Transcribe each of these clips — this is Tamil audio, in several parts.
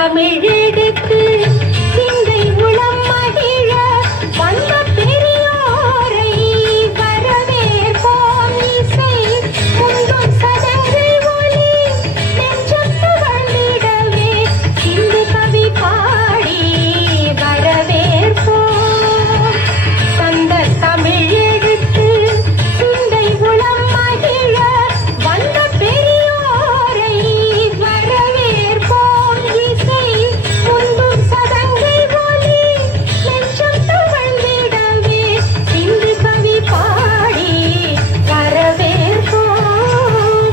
தமிழெடுத்து சிந்தை உளம் மகிழ வந்த பெரியோரை வரவேற்போம். இசை முந்தும் சதங்கை ஒலி நெஞ்சத்து வந்திடவே சிந்து கவி பாடி வரவேற்போம். சந்த தமிழெடுத்து சிந்தை உளம் மகிழ வந்த பெரியோரை வரவேற்போம். இசை முந்தும் சதங்கை ஒலி நெஞ்சம் தவழ்ந்திடவே சிந்து கவி பாடி வரவேற்போம்.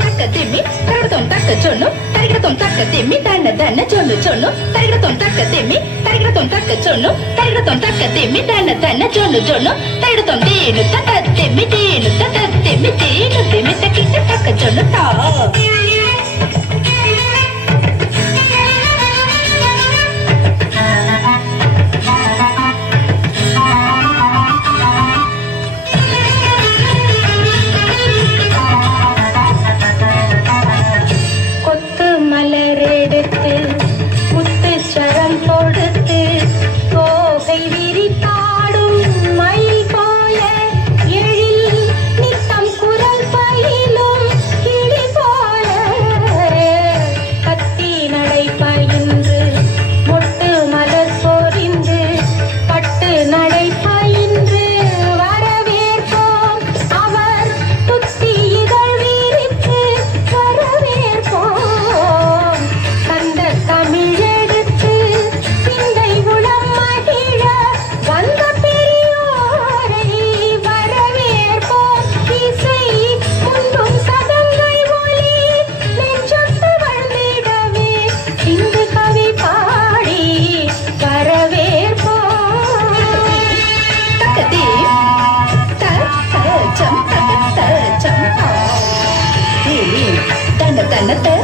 தக்க திம்மி தரகட்டும் தக்க சொன்னும் தரகட்டும் தக்க திம்மி தன்ன தன்ன சொன்னு சொன்னும் தரகட்டும் தக்க திம்மி தரகட்டும் தக்க சொன்னும் தரகட்டும் தக்க திம்மி தன்ன தன்ன சொன்னு சொன்னும் தரகட்டும் தீனு தக்க திம்மி தீனு தக்க திம்மி தீனு திம்மி தக்கிட்ட தக்க சொன்னு தா கொத்து மலரெடுத்து முத்து சரம் கொடுத்து தோகை விரித்தாடும் மயில் போல எழில் நித்தம் குரல் பயிலும் கிளி போல கத்தி நடை பயின்று மொட்டு மலர் சொரிந்து பட்டு நடை பயின்று வரவேற்போம். அவர் துத்தி இதழ் விரித்து வரவேற்போம். தந்த தமிழெடுத்து சிந்தை உளம் மகிழ வந்த பெரியோரை வரவேற்போம். இசை முந்தும் சதங்கை ஒலி நெஞ்சத்து வந்திடவே சிந்து கவி பாடி வரவேற்போம். தக்கதி தச்சம் தச்சம் தன தன